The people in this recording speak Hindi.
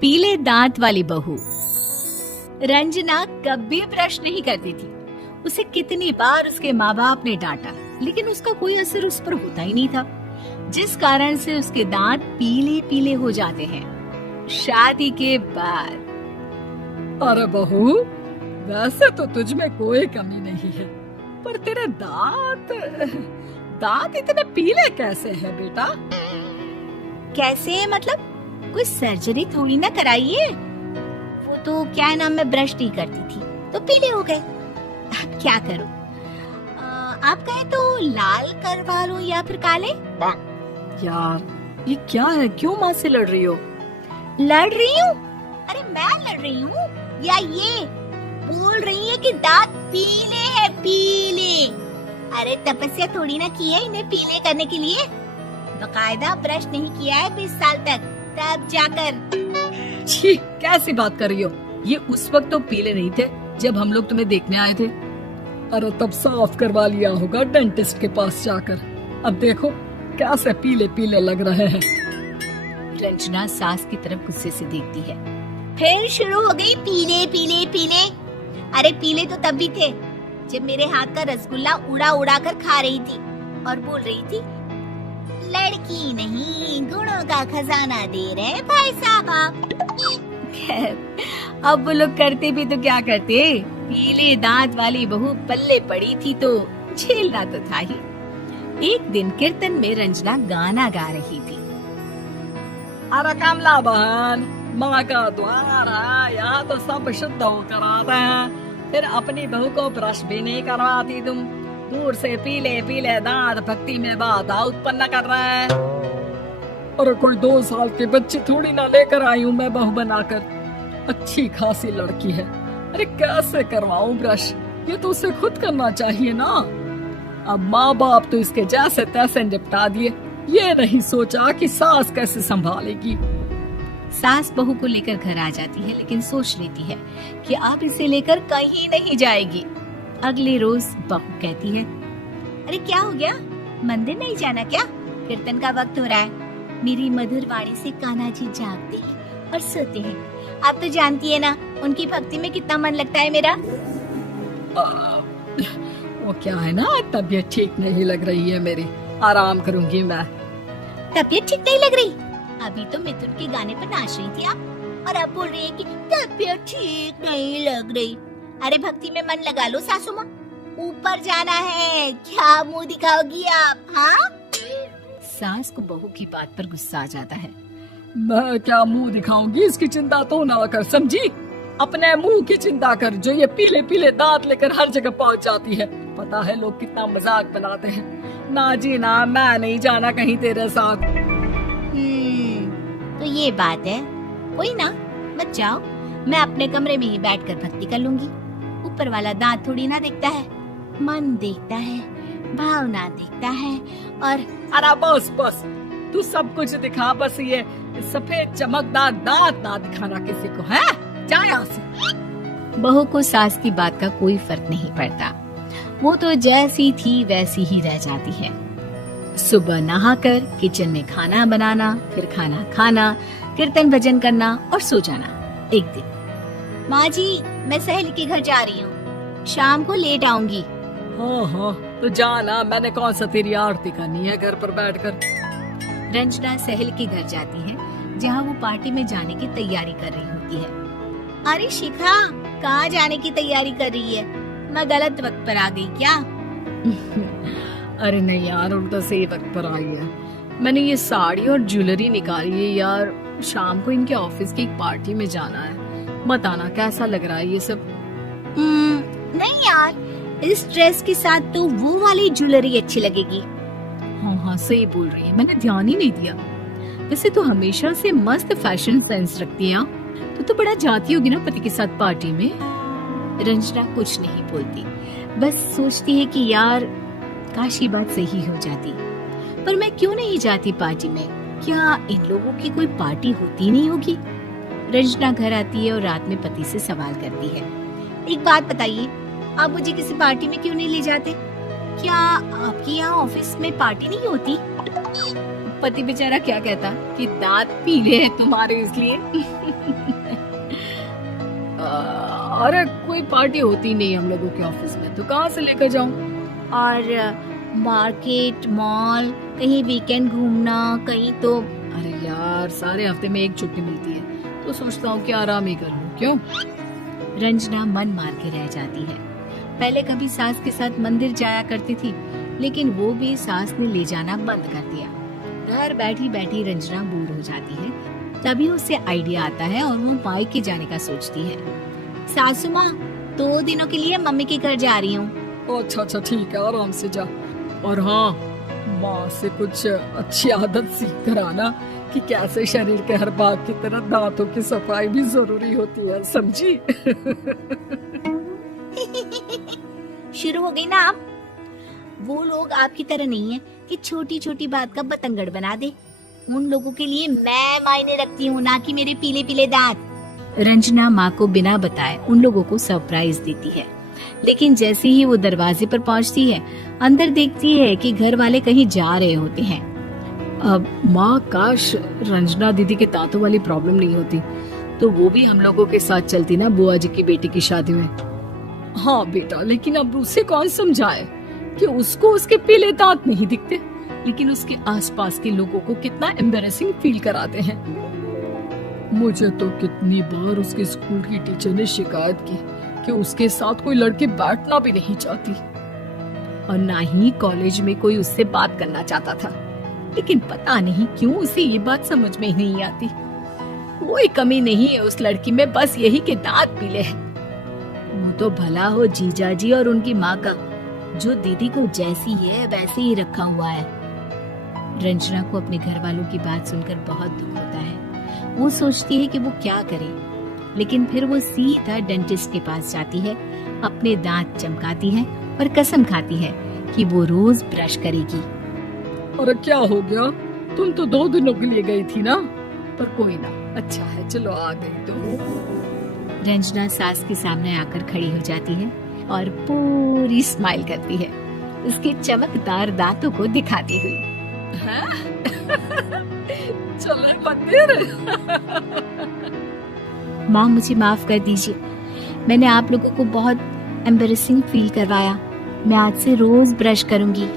पीले दांत वाली बहू। रंजना कभी ब्रश नहीं करती थी। उसे कितनी बार उसके माँ बाप ने डांटा, लेकिन उसका कोई असर उस पर होता ही नहीं था, जिस कारण से उसके दांत पीले पीले हो जाते हैं। शादी के बाद। अरे बहू, वैसे तो तुझ में कोई कमी नहीं है, पर तेरे दांत इतने पीले कैसे हैं बेटा? कैसे मतलब? कोई सर्जरी थोड़ी ना कराइए। वो तो क्या नाम, मैं ब्रश नहीं करती थी तो पीले हो गए। अब क्या करूं? आप कहे तो लाल करवा लूं या फिर काले? यार ये क्या है, क्यों माँ से लड़ रही हो? लड़ रही हूँ? अरे मैं लड़ रही हूँ या ये बोल रही है कि दांत पीले हैं, पीले? अरे तपस्या थोड़ी ना की है इन्हें पीले करने के लिए। बकायदा ब्रश नहीं किया है 20 साल तक, तब जाकर। छी, कैसी बात कर रही हो? ये उस वक्त तो पीले नहीं थे जब हम लोग तुम्हें देखने आए थे। अरे तब साफ करवा लिया होगा डेंटिस्ट के पास जाकर। अब देखो कैसे पीले पीले लग रहे हैं। रंजना सास की तरफ गुस्से से देखती है। फिर शुरू हो गई पीले पीले पीले। अरे पीले तो तब भी थे जब मेरे हाथ का रसगुल्ला उड़ा उड़ा कर खा रही थी और बोल रही थी, लड़की नहीं गुणों का खजाना दे रहे भाई साहब। खैर अब वो लोग करते भी तो क्या करते, पीले दांत वाली बहू पल्ले पड़ी थी तो झेलना तो था ही। एक दिन कीर्तन में रंजना गाना गा रही थी। अरे कमला बहन, माँ का द्वार है, यहाँ तो सब शुद्ध होकर आते हैं, फिर अपनी बहू को ब्रश भी नहीं करवाती तुम। दूर से पीले पीले दांत भक्ति में बाधा उत्पन्न कर रहे हैं। अरे कोई 2 साल के बच्चे थोड़ी ना लेकर आई हूँ मैं बहू बनाकर। अच्छी खासी लड़की है, अरे कैसे करवाऊं ब्रश? ये तो उसे खुद करना चाहिए ना। अब माँ बाप तो इसके जैसे तैसे निपटा दिए, ये नहीं सोचा कि सास कैसे संभालेगी। सास बहू को लेकर घर आ जाती है, लेकिन सोच लेती है कि अब इसे लेकर कहीं नहीं जाएगी। अगले रोज बहू कहती है, अरे क्या हो गया, मंदिर नहीं जाना क्या? कीर्तन का वक्त हो रहा है। मेरी मधुर वाणी से कान्हा जी जागते हैं और सोते हैं। आप तो जानती है ना उनकी भक्ति में कितना मन लगता है मेरा। वो क्या है ना, तबीयत ठीक नहीं लग रही है मेरी, आराम करूंगी मैं। तबीयत ठीक नहीं लग रही? अभी तो मिथुन के गाने पर नाच रही थी आप, और अब बोल रही है कि तबीयत ठीक नहीं लग रही। अरे भक्ति में मन लगा लो सासू माँ, ऊपर जाना है, क्या मुंह दिखाओगी आप? हाँ? सास को बहू की बात पर गुस्सा आ जाता है। मैं क्या मुंह दिखाऊंगी, इसकी चिंता तो ना कर, समझी? अपने मुंह की चिंता कर, जो ये पीले पीले दांत लेकर हर जगह पहुंच जाती है। पता है लोग कितना मजाक बनाते हैं। ना जी ना, मैं नहीं जाना कहीं तेरे साथ। तो ये बात है, कोई ना, मत जाओ, मैं अपने कमरे में ही बैठकर भक्ति कर लूंगी। ऊपर वाला दांत थोड़ी ना देखता है, मन देखता है, भावना देखता है। और अरे बस बस, तू सब कुछ दिखा, बस ये सफेद चमकदार दांत ना दिखाना किसी को, है? जा यहाँ से। बहू को सास की बात का कोई फर्क नहीं पड़ता, वो तो जैसी थी वैसी ही रह जाती है। सुबह नहाकर किचन में खाना बनाना, फिर खाना खाना, कीर्तन भजन करना और सो जाना। एक दिन, माँ जी मैं सहेली के घर जा रही हूँ, शाम को लेट आऊंगी। हाँ, तो जाना, मैंने कौन सा तेरी आरती करनी है घर पर बैठकर। रंजना सहेली के घर जाती है, जहाँ वो पार्टी में जाने की तैयारी कर रही होती है। अरे शिखा, कहाँ जाने की तैयारी कर रही है? मैं गलत वक्त पर आ गई क्या? अरे नहीं यार, उल्टा सही वक्त पर आई है। मैंने ये साड़ी और ज्वेलरी निकाली है यार, शाम को इनके ऑफिस की एक पार्टी में जाना है। बताना कैसा लग रहा है ये सब? नहीं यार, इस ड्रेस के साथ तो वो वाली ज्वेलरी अच्छी लगेगी। हाँ सही बोल रही है, मैंने ध्यान ही नहीं दिया। वैसे तो हमेशा से मस्त फैशन सेंस रखती है। तो बड़ा जाती होगी ना पति के साथ पार्टी में। रंजना कुछ नहीं बोलती, बस सोचती है कि यार काश ये बात सही हो जाती, पर मैं क्यों नहीं जाती पार्टी में? क्या इन लोगों की कोई पार्टी होती नहीं होगी? रंजना घर आती है और रात में पति से सवाल करती है, एक बात बताइए, आप मुझे किसी पार्टी में क्यों नहीं ले जाते? क्या आपके यहाँ ऑफिस में पार्टी नहीं होती? पति बेचारा क्या कहता कि दांत पीले हैं तुम्हारे इसलिए। अरे कोई पार्टी होती नहीं हम लोगों के ऑफिस में, तो कहाँ से लेकर जाऊं? और मार्केट, मॉल, कहीं वीकेंड घूमना, कहीं तो। अरे यार सारे हफ्ते में एक छुट्टी मिलती है, तो सोचता हूँ कि आराम ही कर लूं। क्यों? रंजना मन मार के रह जाती है। पहले कभी सास के साथ मंदिर जाया करती थी, लेकिन वो भी सास ने ले जाना बंद कर दिया। घर बैठी बैठी रंजना बोर हो जाती है। तभी उसे आइडिया आता है और वो मायके जाने का सोचती है। सासू माँ, 2 दिनों के लिए मम्मी के घर जा रही हूँ। अच्छा अच्छा ठीक है, आराम से जा। और हाँ, माँ से कुछ अच्छी आदत सीख कर आना कि कैसे शरीर के हर भाग की तरह दांतों की सफाई भी जरूरी होती है, समझी? शुरू हो गई ना आप। वो लोग आपकी तरह नहीं है कि छोटी छोटी बात का बतंगड़ बना दे। उन लोगों के लिए मैं मायने रखती हूँ, ना कि मेरे पीले पीले दांत। रंजना माँ को बिना बताए उन लोगों को सरप्राइज देती है, लेकिन जैसे ही वो दरवाजे पर पहुँचती है, अंदर देखती है कि घर वाले कहीं जा रहे होते हैं। अब माँ, काश रंजना दीदी के दांतों वाली प्रॉब्लम नहीं होती, तो वो भी हम लोगों के साथ चलती ना बुआ जी की बेटी की शादी में। हाँ बेटा, लेकिन अब उसे कौन समझाए कि उसको उसके पीले दांत नहीं दिखते, लेकिन उसके आसपास के लोगों को कितना एम्बैरेसिंग फील कराते हैं। मुझे तो कितनी बार उसके स्कूल की टीचर ने शिकायत की कि उसके साथ कोई लड़की बैठना भी नहीं चाहती, और ना ही कॉलेज में कोई उससे बात करना चाहता था। लेकिन पता नहीं क्यों उसे ये बात समझ में ही नहीं आती। कोई कमी नहीं है उस लड़की में, बस यही कि दांत पीले हैं। वो तो भला हो जीजा जी और उनकी माँ का, जो दीदी को जैसी है वैसे ही रखा हुआ है। रंजना को अपने घर वालों की बात सुनकर बहुत दुख होता है। वो सोचती है कि वो क्या करे, लेकिन फिर वो सीधा डेंटिस्ट के पास जाती है, अपने दांत चमकाती है और कसम खाती है कि वो रोज ब्रश करेगी। और क्या हो गया? तुम तो 2 दिनों के लिए गई थी ना, पर कोई ना, अच्छा है, चलो आ गई तो। रंजना सास के सामने आकर खड़ी हो जाती है और पूरी स्माइल करती है, उसके चमकदार दांतों को दिखाती हुई। चलो मंदिर। माँ, मुझे माफ कर दीजिए, मैंने आप लोगों को बहुत एम्बैरेसिंग फील करवाया। मैं आज से रोज ब्रश करूंगी।